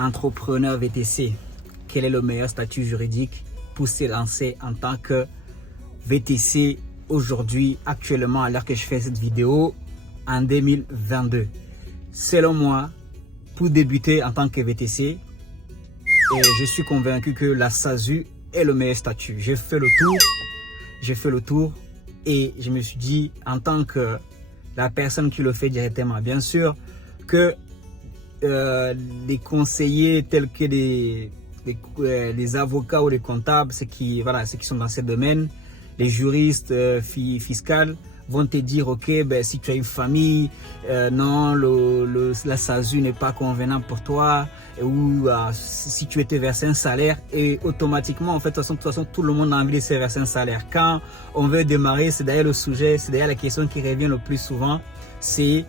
Entrepreneur VTC, quel est le meilleur statut juridique pour se lancer en tant que VTC aujourd'hui, actuellement, à l'heure que je fais cette vidéo, en 2022? Selon moi, pour débuter en tant que VTC, je suis convaincu que la SASU est le meilleur statut. J'ai fait le tour et je me suis dit, en tant que la personne qui le fait directement, bien sûr que les conseillers tels que les avocats ou les comptables, ceux qui sont dans ce domaine, les juristes fiscaux vont te dire, ok, ben, si tu as une famille, non, la SASU n'est pas convenable pour toi, ou si tu étais versé un salaire, et automatiquement, en fait, de toute façon, tout le monde a envie de se verser un salaire. Quand on veut démarrer, c'est d'ailleurs le sujet, c'est d'ailleurs la question qui revient le plus souvent, c'est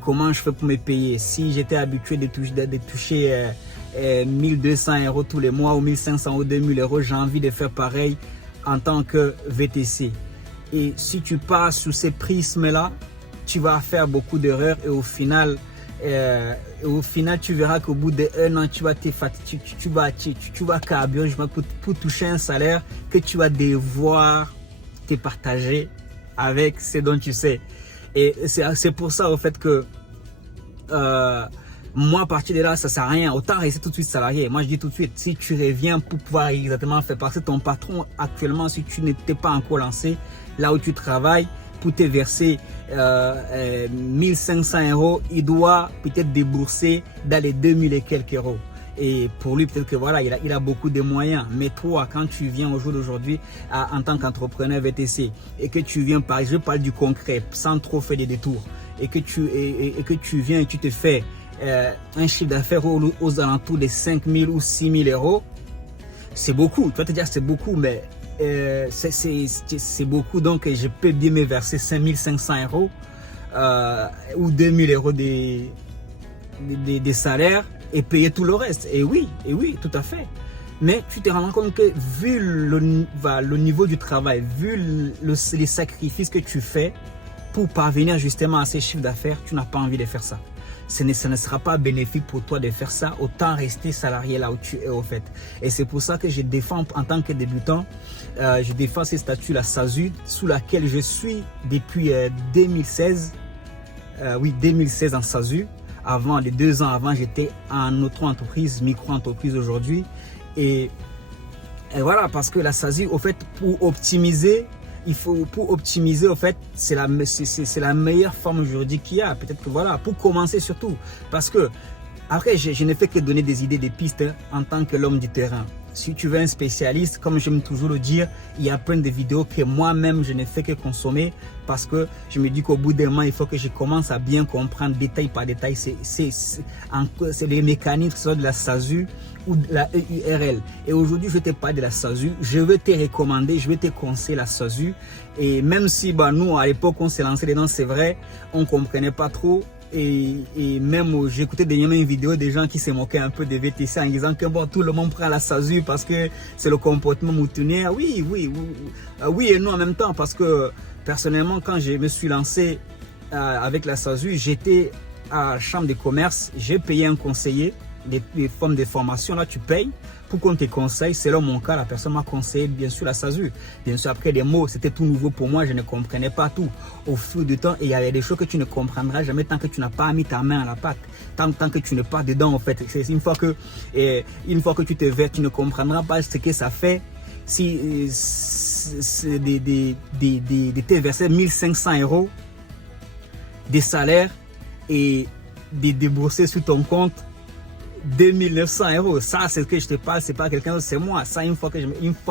comment je fais pour me payer. Si j'étais habitué de toucher 1200 € tous les mois, ou 1500 ou 2000 €, j'ai envie de faire pareil en tant que VTC. Et si tu passes sous ces prismes-là, tu vas faire beaucoup d'erreurs et au final, tu verras qu'au bout d'un an, tu vas carburer pour toucher un salaire que tu vas devoir te partager avec ce dont tu sais. Et c'est pour ça, au fait, que moi, à partir de là, ça sert à rien. Autant rester tout de suite salarié. Moi, je dis tout de suite, si tu reviens pour pouvoir exactement faire passer ton patron actuellement, si tu n'étais pas encore lancé, là où tu travailles, pour te verser 1500 €, il doit peut-être débourser dans les 2000 et quelques euros. Et pour lui, peut-être que voilà, il a beaucoup de moyens. Mais toi, quand tu viens au jour d'aujourd'hui en tant qu'entrepreneur VTC et que tu viens, je parle du concret, sans trop faire des détours, et que tu viens et tu te fais un chiffre d'affaires aux alentours des 5000 ou 6000 €, c'est beaucoup. Tu vas te dire c'est beaucoup, mais c'est beaucoup. Donc je peux bien me verser 5500 € ou 2000 € des salaires et payer tout le reste. Et oui, tout à fait. Mais tu te rends compte que vu le niveau du travail, vu les sacrifices que tu fais pour parvenir justement à ces chiffres d'affaires, tu n'as pas envie de faire ça. Ce ne sera pas bénéfique pour toi de faire ça, autant rester salarié là où tu es au fait. Et c'est pour ça que je défends en tant que débutant, je défends ces statuts, la SASU, sous laquelle je suis depuis 2016. 2016 en SASU. Avant, les 2 ans avant, j'étais en auto-entreprise, micro-entreprise aujourd'hui. Et voilà, parce que la SASU, au fait, pour optimiser, au fait, c'est la meilleure forme juridique qu'il y a. Peut-être que voilà, pour commencer surtout. Parce que, après, je ne fais que donner des idées, des pistes en tant que l'homme du terrain. Si tu veux un spécialiste, comme j'aime toujours le dire, il y a plein de vidéos que moi-même, je ne fais que consommer parce que je me dis qu'au bout d'un moment, il faut que je commence à bien comprendre détail par détail. C'est les mécanismes de la SASU ou de la EURL. Et aujourd'hui, je te parle de la SASU. Je vais te recommander, je vais te conseiller la SASU. Et même si nous, à l'époque, on s'est lancé dedans, c'est vrai, on ne comprenait pas trop. Et même j'écoutais dernièrement une vidéo des gens qui se moquaient un peu des VTC en disant que bon, tout le monde prend la SASU parce que c'est le comportement moutonnier. Oui et non en même temps, parce que personnellement, quand je me suis lancé avec la SASU, j'étais à la chambre de commerce, j'ai payé un conseiller, des formes de formation, là tu payes pour qu'on te conseille. Selon mon cas, la personne m'a conseillé bien sûr la SASU. Bien sûr, après des mots, c'était tout nouveau pour moi, je ne comprenais pas tout. Au fil du temps, il y avait des choses que tu ne comprendras jamais tant que tu n'as pas mis ta main à la pâte, tant que tu n'es pas dedans en fait. Une fois que tu te verses, tu ne comprendras pas ce que ça fait. Si de te verser 1500 € des salaires et de débourser sur ton compte 2900 €, ça c'est ce que je te parle, c'est pas quelqu'un d'autre, c'est moi. Ça, une fois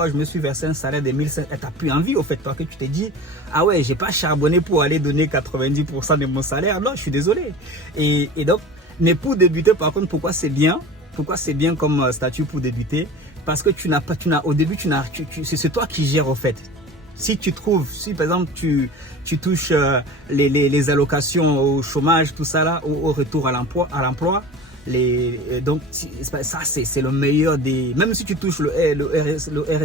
je me suis versé un salaire de 1500, t'as plus envie au fait, parce que tu te dis, ah ouais, j'ai pas charbonné pour aller donner 90% de mon salaire, non, je suis désolé. Et donc, mais pour débuter, par contre, pourquoi c'est bien comme statut pour débuter? Parce que au début, c'est toi qui gères au fait. Si par exemple tu touches les allocations au chômage, tout ça là, au retour à l'emploi, donc ça c'est le meilleur des, même si tu touches le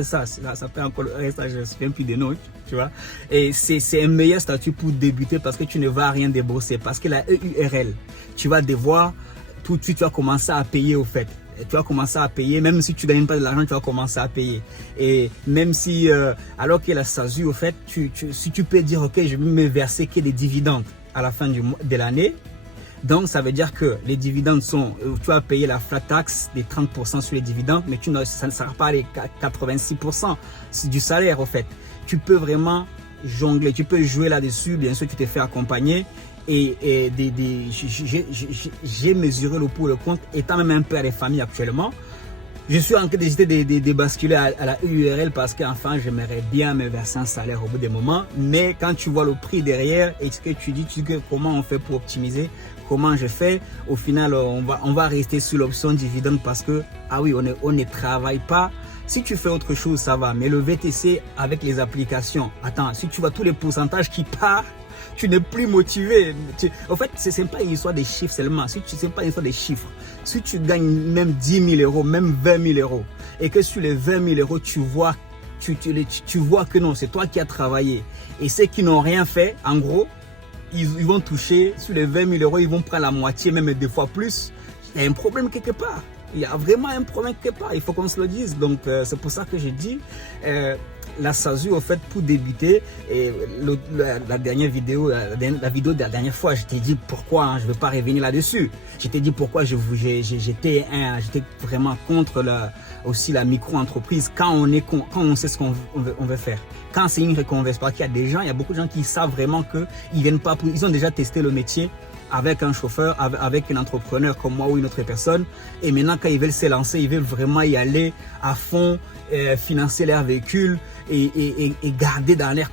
RSA, ça s'appelle encore le RSA, je ne me souviens plus des noms, tu vois, et c'est un meilleur statut pour débuter parce que tu ne vas rien débourser, parce que la EURL, tu vas devoir tout de suite tu vas commencer à payer au fait. Tu vas commencer à payer, même si tu ne gagnes pas de l'argent, tu vas commencer à payer. Et même si, alors que la SASU, au fait, si tu peux dire, ok, je vais me verser que des dividendes à la fin de l'année, donc ça veut dire que les dividendes sont, tu vas payer la flat tax des 30% sur les dividendes, mais ça ne sera pas les 86% du salaire, au fait. Tu peux vraiment jongler, tu peux jouer là-dessus, bien sûr, tu te fais accompagner. Et j'ai mesuré le pour et le contre, étant même un père de famille actuellement. Je suis en train d'hésiter de basculer à la URL parce qu'enfin j'aimerais bien me verser un salaire au bout des moments. Mais quand tu vois le prix derrière et ce que tu dis comment on fait pour optimiser, comment je fais, au final on va rester sur l'option dividende parce que ah oui, on ne travaille pas. Si tu fais autre chose, ça va. Mais le VTC avec les applications, attends, si tu vois tous les pourcentages qui partent, tu n'es plus motivé. En fait, ce n'est pas une histoire de chiffres seulement. Ce n'est pas une histoire de chiffres. Si tu gagnes même 10 000 euros, même 20 000 euros, et que sur les 20 000 euros, tu vois que non, c'est toi qui as travaillé. Et ceux qui n'ont rien fait, en gros, ils vont toucher, sur les 20 000 euros, ils vont prendre la moitié, même des fois plus. Il y a un problème quelque part. Il y a vraiment un problème quelque part. Il faut qu'on se le dise. Donc, c'est pour ça que j'ai dit... la SASU, au fait, pour débuter, et la dernière vidéo, la vidéo de la dernière fois, je t'ai dit pourquoi, hein, je ne vais pas revenir là-dessus. Je t'ai dit pourquoi j'étais vraiment contre aussi la micro-entreprise quand on sait ce qu'on veut faire. Quand c'est une reconversion, parce qu'il y a des gens, il y a beaucoup de gens qui savent vraiment qu'ils viennent pas ils ont déjà testé le métier avec un chauffeur, avec un entrepreneur comme moi ou une autre personne. Et maintenant, quand ils veulent se lancer, ils veulent vraiment y aller à fond, financer leur véhicule et garder dans leur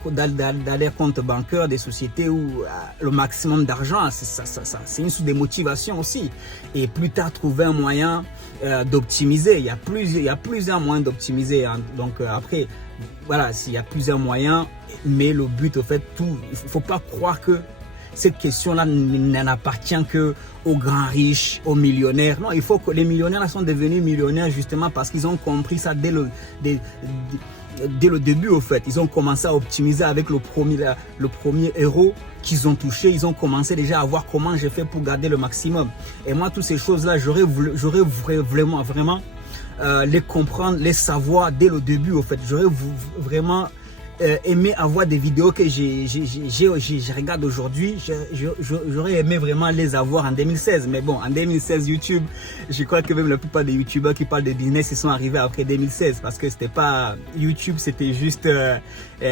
compte bancaire des sociétés où le maximum d'argent, c'est une source de motivation aussi. Et plus tard, trouver un moyen d'optimiser. Il y a plusieurs moyens d'optimiser. Hein. Donc après, voilà, il y a plusieurs moyens, mais le but, au fait, il ne faut pas croire que cette question-là n'en appartient qu'aux grands riches, aux millionnaires. Non, il faut que les millionnaires là sont devenus millionnaires justement parce qu'ils ont compris ça dès le début, au fait. Ils ont commencé à optimiser avec le premier euro qu'ils ont touché. Ils ont commencé déjà à voir comment j'ai fait pour garder le maximum. Et moi, toutes ces choses-là, j'aurais vraiment les comprendre, les savoir dès le début, au fait. J'aurais vraiment aimé avoir des vidéos que je regarde aujourd'hui. J'aurais aimé vraiment les avoir en 2016. Mais bon, en 2016, YouTube, je crois que même la plupart des YouTubeurs qui parlent de business, ils sont arrivés après 2016. Parce que c'était pas YouTube, c'était juste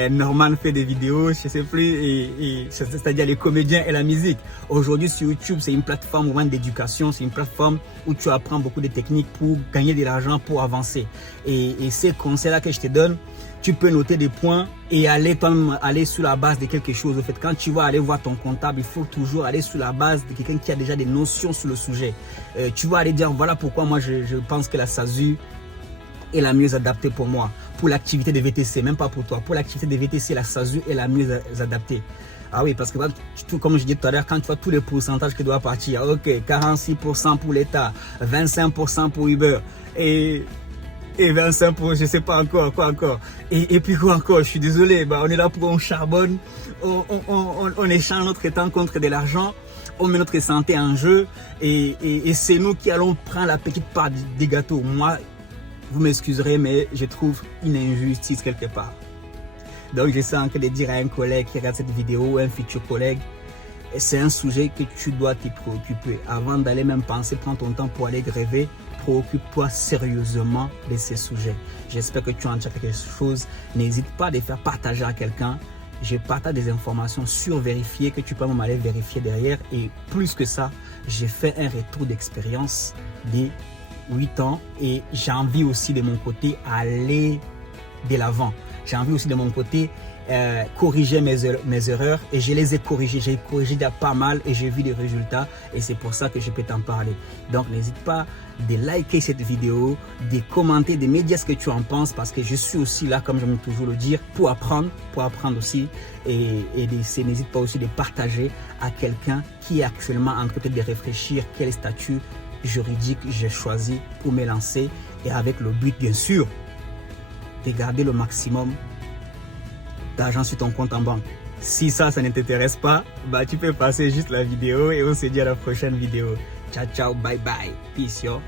Norman fait des vidéos, je sais plus, c'est-à-dire les comédiens et la musique. Aujourd'hui, sur YouTube, c'est une plateforme vraiment d'éducation. C'est une plateforme où tu apprends beaucoup de techniques pour gagner de l'argent, pour avancer. Et ces conseils-là que je te donne, tu peux noter des points et aller sur la base de quelque chose. En fait, quand tu vas aller voir ton comptable, il faut toujours aller sur la base de quelqu'un qui a déjà des notions sur le sujet. Tu vas aller dire, voilà pourquoi moi je pense que la SASU est la mieux adaptée pour moi. Pour l'activité des VTC, même pas pour toi. Pour l'activité des VTC, la SASU est la mieux adaptée. Ah oui, parce que comme je disais tout à l'heure, quand tu vois tous les pourcentages qui doivent partir, ok, 46% pour l'État, 25% pour Uber et 25 pour je sais pas encore, quoi encore. Et puis quoi encore, je suis désolé, on est là pour on charbonne, on échange notre temps contre de l'argent, on met notre santé en jeu et c'est nous qui allons prendre la petite part des gâteaux. Moi, vous m'excuserez, mais je trouve une injustice quelque part. Donc je sens que de dire à un collègue qui regarde cette vidéo, un futur collègue, c'est un sujet que tu dois te préoccuper. Avant d'aller même penser, prends ton temps pour aller rêver. Préoccupe-toi sérieusement de ces sujets. J'espère que tu en as quelque chose. N'hésite pas à les faire partager à quelqu'un. Je partage des informations survérifiées que tu peux même aller vérifier derrière. Et plus que ça, j'ai fait un retour d'expérience de 8 ans et j'ai envie aussi de mon côté aller de l'avant. J'ai envie aussi de mon côté corriger mes erreurs et je les ai corrigées. J'ai corrigé déjà pas mal et j'ai vu des résultats et c'est pour ça que je peux t'en parler. Donc n'hésite pas de liker cette vidéo, de commenter, de me dire ce que tu en penses parce que je suis aussi là, comme j'aime toujours le dire, pour apprendre aussi et n'hésite pas aussi de partager à quelqu'un qui est actuellement en train de réfléchir quel statut juridique j'ai choisi pour me lancer et avec le but bien sûr de garder le maximum d'argent sur ton compte en banque. Si ça ne t'intéresse pas, bah tu peux passer juste la vidéo et on se dit à la prochaine vidéo. Ciao, ciao, bye bye. Peace, yo.